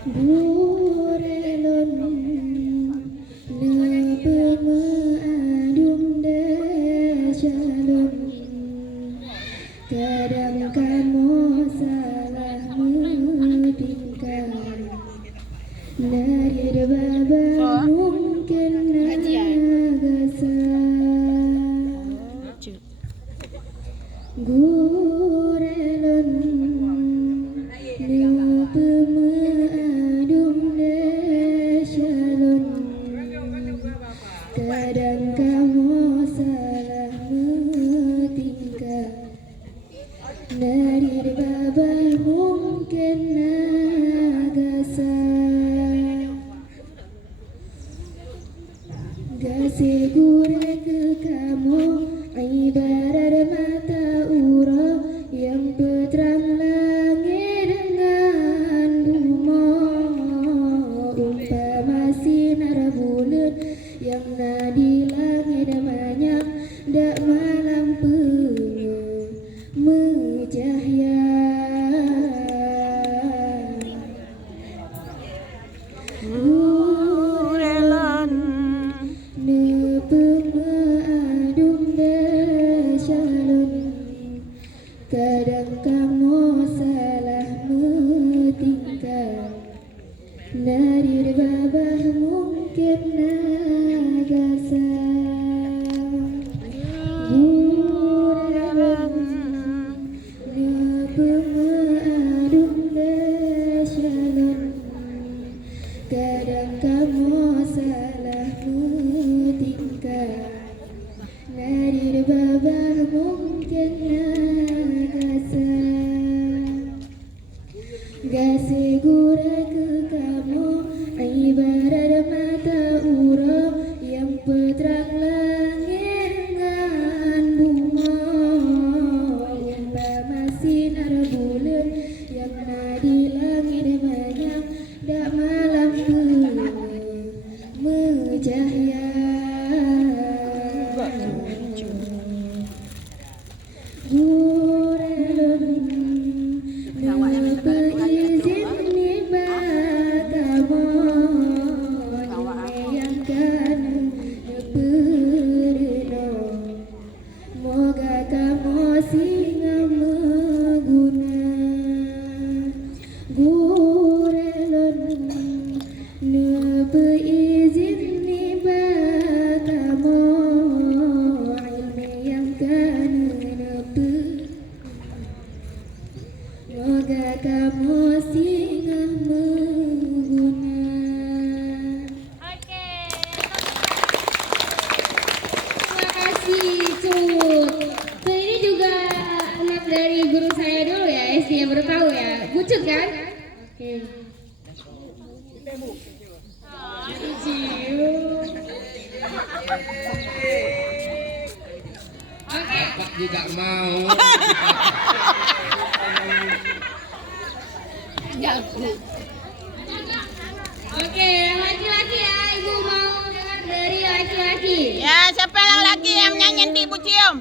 Burelon Nebet meadum dejalon Kadang kamu salah mudingkan Narid baba mungkin nagasah Gurelon nu pemadum desyalon, kadang kamu salah metingkah, dari babal mungkin nagasa. Gase gure ke kamu ibarat mata ura yang berterang langit dengan dumo, umpama sinar bulan yang nadi langit banyak dak malam penuh menjahya. Kadang kamu salah metingkah, dari babah mungkin nagasa. Gurelon nu pemadum desyalon, kadang kamu salah metingkah, dari babah mungkin nagasa. Gase gura ke kamu ibarat mata ura yang berterang langit dengan bunga, umpama sinar bulan yang nadi langit banyak dak malam penuh menjahya. Gurelon nu berizin niba kamu yang kana neperno, moga kamu singa meguna. Gurelon nu berizin niba kamu yang kana moga kamu singa meguna. Terima kasih Cut. So ini juga anak dari guru saya dulu ya, SD yang baru tahu ya. Bucut kan? Oke. Bapak juga mau. Oke, yang laki-laki ya, ibu mau dengar dari laki-laki. Ya, siapa yang laki yang nyanyi di Ibu Cium?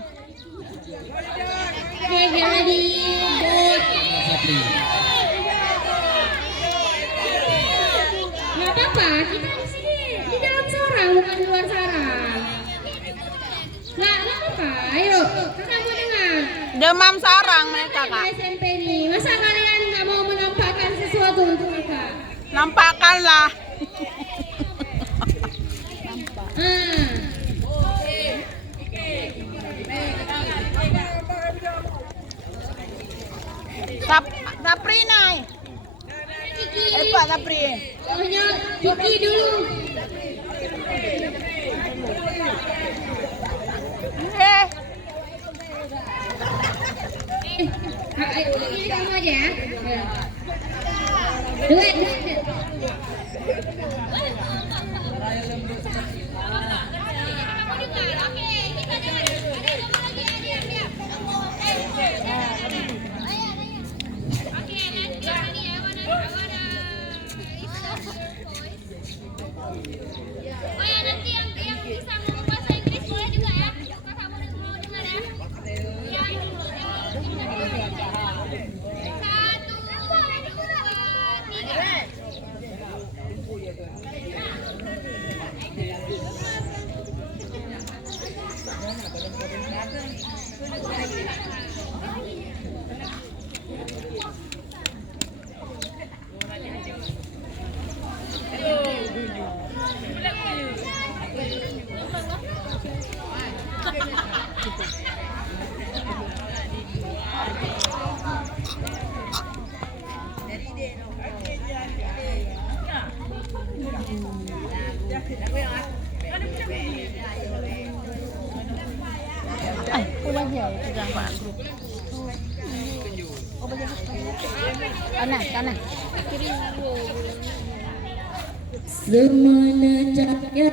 Oke, jadi Sapri. nggak apa-apa, kita di sini di dalam sarang bukan di luar sarang. Nggak apa-apa, ayo kakak mau dengar. Demam sarang mereka, Kakak Kak. SMP nih, masa kalian nggak mau menampakkan sesuatu untuk kakak? Nampakkanlah. Sapri naik. Pak Sapri. Soalnya cuci dulu. Ini kamu aja ya. Duet. Oh ya, nanti yang bisa ngomong bahasa Inggris boleh juga ya. Kakak mau dengar ya. Satu, dua, tiga. Ay, kuha niya. Ito ang grup. Kanan. Semana cahaya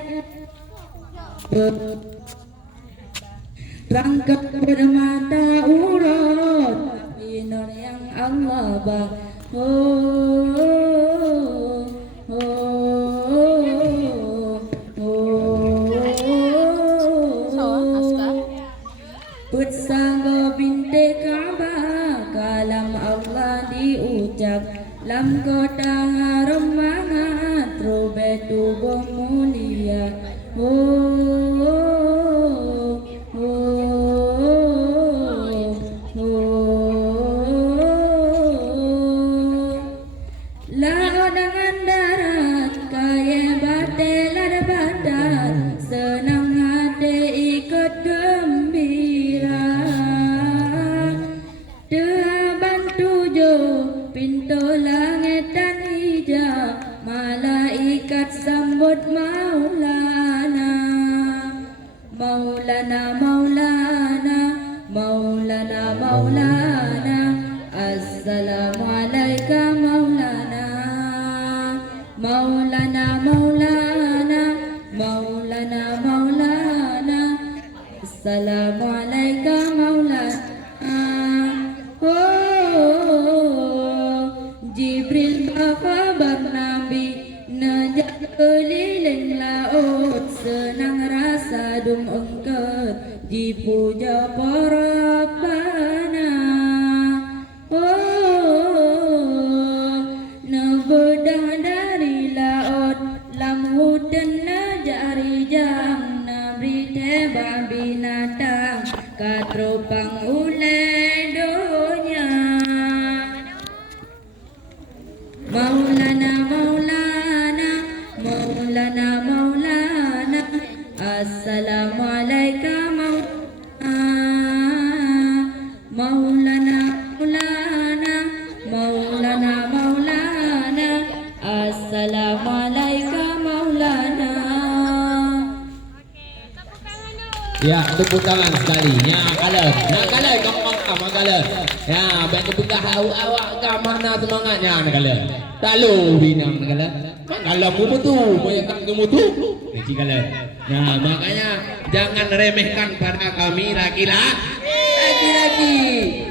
terangkat bermata urat, tapi nur yang Allah bah. Putsanggo binte Ka'bah, kalam Allah diucap, lam kota haram mangat, robe tubuh mulia. Laut dengan darat, kaya batelar badat, senang hati ikut gembira. Dehaban tujuh pintu langit dan hijau, malaikat sambut Maulana. Maulana, Maulana, Maulana, Maulana. Assalamualaikum Maulana. Maulana, Maulana, Maulana, Maulana. Assalamualaikum Maulana. Jibril berkhabar Nabi najak keliling laut, senang rasa dum engket dipuja para Rabbana. Nebedah dari laut lam hutan najari jang, nabri teba binatang katropang ulai donya. Maulana, Maulana, Maulana, Maulana. Assalamualaikum Maulana, Maulana, Maulana, Maulana. Assalamualaikum Maulana. Ya, tepuk tangan sekali. Ya, kalah. Nak kalah kamu kalah. Ya, baik tepuk awak mana semangatnya nak kalah. Tak lu binang nak kalah. Kalau mu betul, boleh tak kamu tu. Jadi kalah. Ya, makanya jangan remehkan pada kami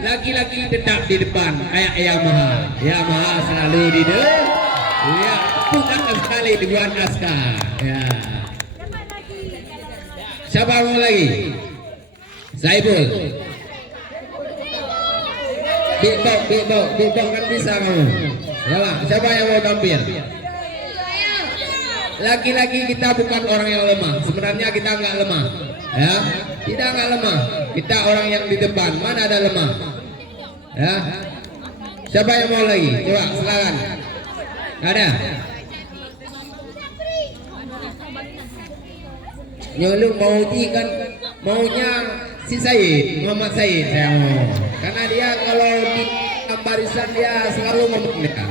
laki-laki tetap di depan kayak Yang Maha selalu di depan. Ya, bukan sekali dibuat naskah. Ya. Siapa mau lagi? Zaibul. Big Bang kan bisa kamu. Ya lah, siapa yang mau tampil? Laki-laki kita bukan orang yang lemah. Sebenarnya kita nggak lemah. Ya, kita nggak lemah. Kita orang yang di depan. Mana ada lemah? Ya. Siapa yang mau lagi? Coba silakan. Ada. Nyolong mau kan maunya si Said, Muhammad Said saya mau. Karena dia kalau di barisan dia selalu ngomong dia.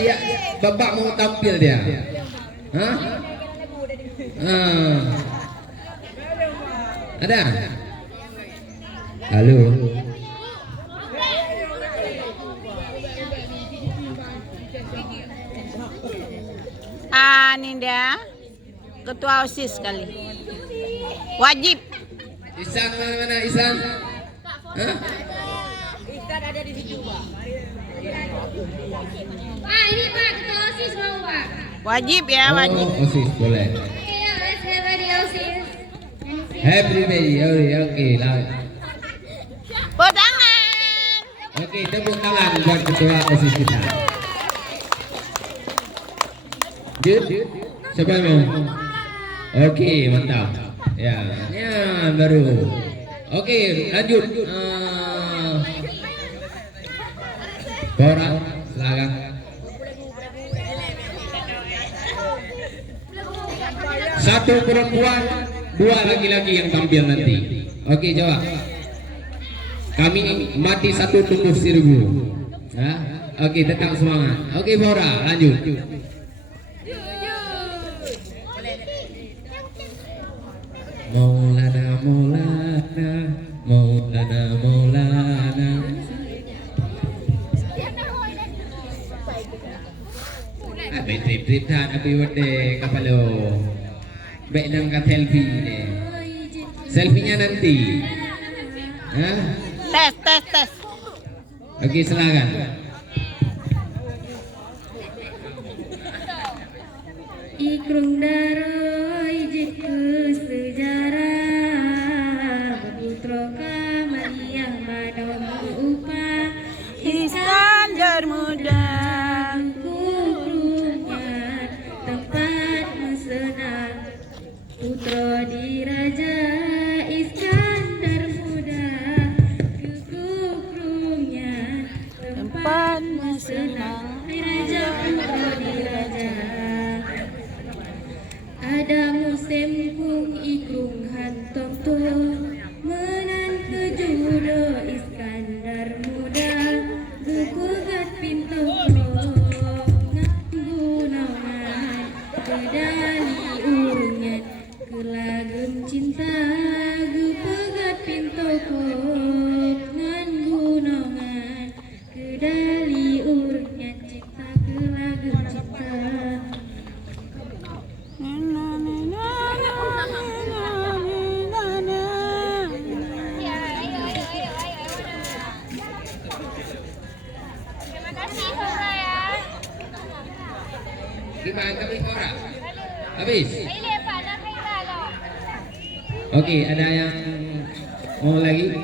Ya, bapak mau tampil dia. Hah? Ada? Halo. Ninda, ketua OSIS kali. Wajib. Isan mana Isan? Hah? Ikan ada di situ, Pak. Pak, ini Pak, ketua OSIS mau Pak. Wajib ya, wajib. Oh, OSIS boleh. Iya, let's get ready OSIS. Everybody, oke lah. Tepuk tangan. Oke, tepuk tangan buat ketua OSIS kita. Siapa yang mau? Oke, mantap. Ya, baru. Oke, lanjut. Bora, silakan. Satu perempuan, dua laki-laki yang tampil nanti. Oke, coba. Kami mati satu tumbuh 1000. Ya. Oke, tetap semangat. Oke, Bora, lanjut. Maulana Maulana Maulana Maulana. Abe trip dah happy birthday kapalo. Baik nang ka selfie ni. Selfie-nya nanti. Hah? Tes. Okey, silakan. Ikrung daro ijit ke sejarah putra Kamariah madom upah Iskandar muda. kukrungnya tempat bersenang putra diraja Iskandar muda kukrungnya tempat bersenang diraja putra diraja. Ada musim kung ikrung hantong tu menan kejudo Iskandar muda gepegat pintu gunungan kedali urungan kelagum cinta gepegat pintu ngan gunungan kedali urungan cinta kelagum cinta. Terima kasih Zahra ya. Gimana kami orang? Habis. Ini lepas nak kita loh. Okey, ada yang mau lagi?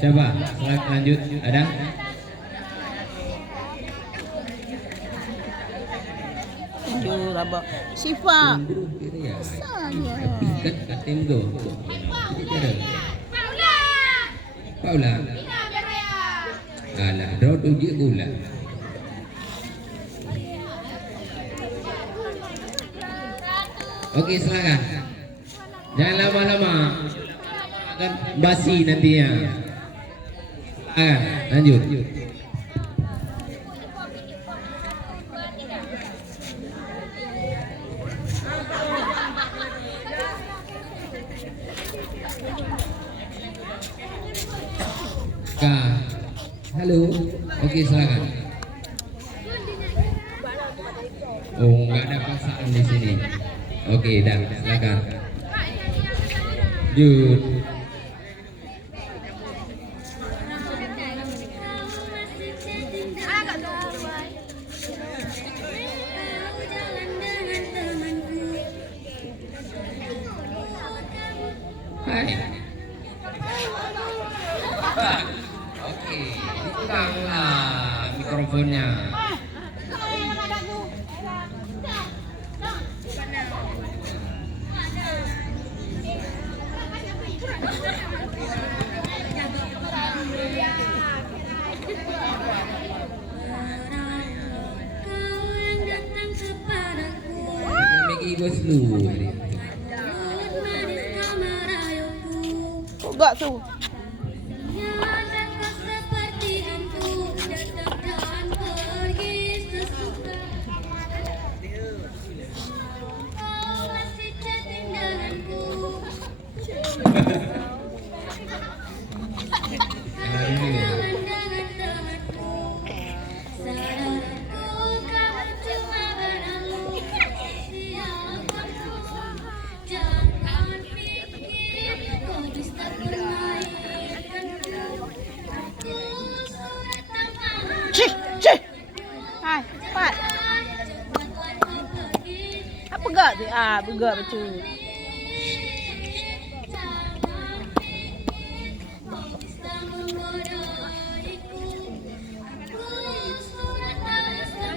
Siapa? Silakan lanjut. Ada? Aduh, rabak. Sifa. Ya. Pikat katim tu. Paula. Paula. Ina beraya. Alah, draw tu je gula. Okey, silakan. Jangan lama-lama. Akan basi nantinya. Lanjut. Kak. Halo. Okey, silakan. Oh, enggak ada paksaan di sini. Okey, dah, silakan. Jud. Hai. Okey, dipeganglah mikrofonnya. Kau yang datang kepadaku Bagi bos lu. manis kamarayoku Enggak tu. Nyata kau seperti hantu datang dan pergi sesuka. Kau masih chatting denganku. Jalan dengan temanku. Sadarku kau cuma berlalu. Siapa kau? Jangan pikir kau bisa permainkanku. Aku sudah tanpa Cih. Hai, cepat. Apa gak tu? Begak betul.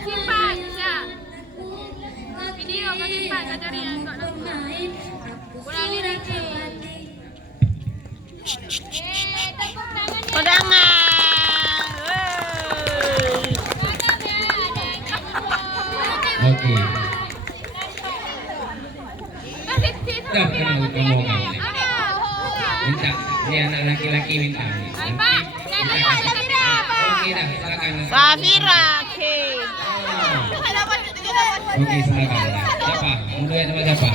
Simpan, Syah. Video kau simpan, kau cari yang kau nak. Kurang lirik ni. Tepuk tangan ya. Pedangan. Wey. Tangan ya. Ada yang nyanyi. Okey. Kasih situ. Dah kenal kamu orang ni. Ada. Minta, ni anak laki-laki minta. Pak, nyanyi Pak Safira. Okey dah, silakan. Safira. Okay. Okey, silakan. Siapa? Mau duet sama siapa?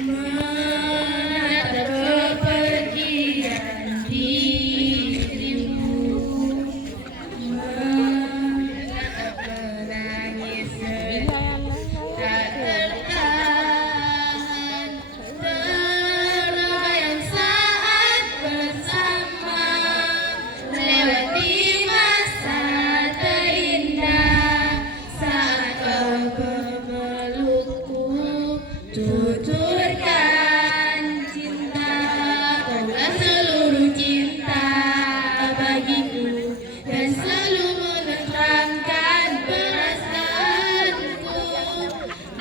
Mana bepergian dirimu, mana menangis tak tertahan, terbayang saat bersama, melewati masa terindah, saat kau memelukku, tuturkan cinta, kaulah seluruh cinta bagiku, dan selalu menenangkan perasaanku.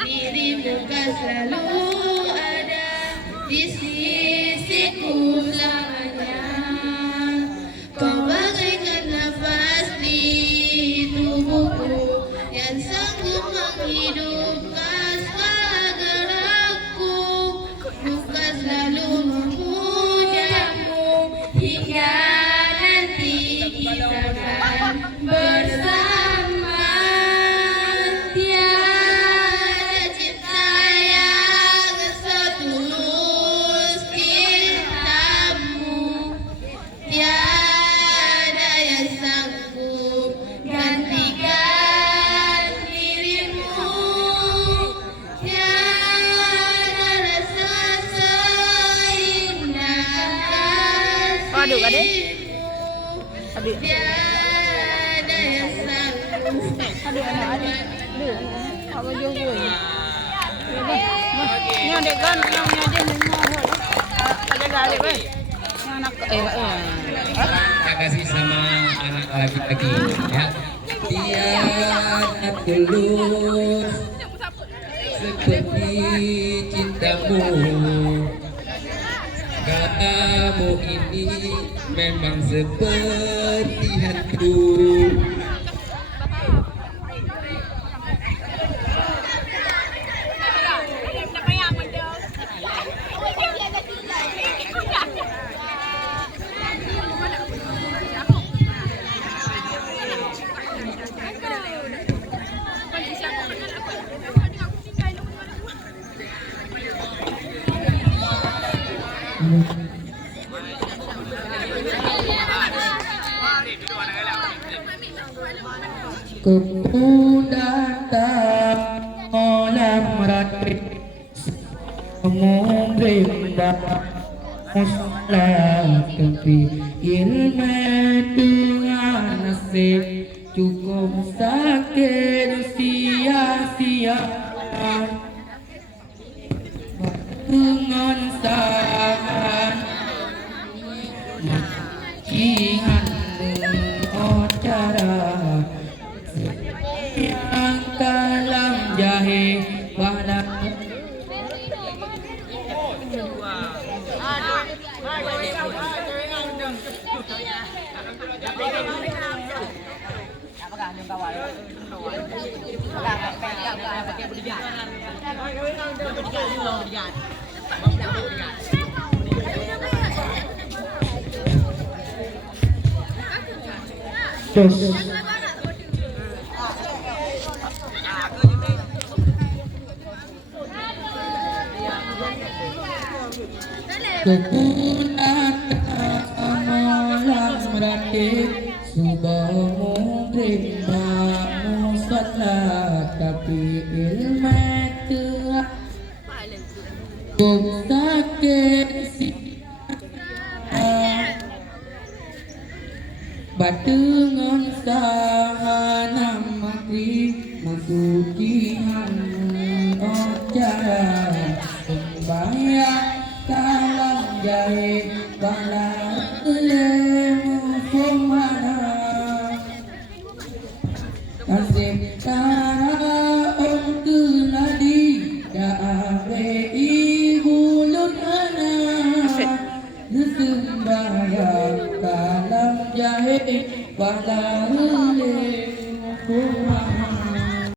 Dirimu kan selalu ada di sisiku selamanya. Kau bagaikan nafas di tubuhku yang sanggup menghidupkan segala gerakku. Bukan selalu memujamu hingga nanti kita akan bersama. Tiada cinta yang setulus cintamu, tiada yang sanggup gantikan dirimu, tiada rasa seindah Aduh, Kak Dek. kasihmu, tiada yang sanggup. Aduh, adik. Aduh, apa juga ni? Ni adik kan, yang ni adik ni mahal. Ada adik kan? Anak Terima kasih sama anak laki-laki ya. Tiada tulus seperti cintamu. Katamu ini memang seperti hantu. Ku datang kolam rakyat membenda masalah tapi ilmu dengan nasib cukup sakit sia-sia dengan sahan makian cara yang kalam jahe pada Kepunan amalan merakit sudah menerima salat tapi ilmu telah sakit batengan sahana maghrib masuki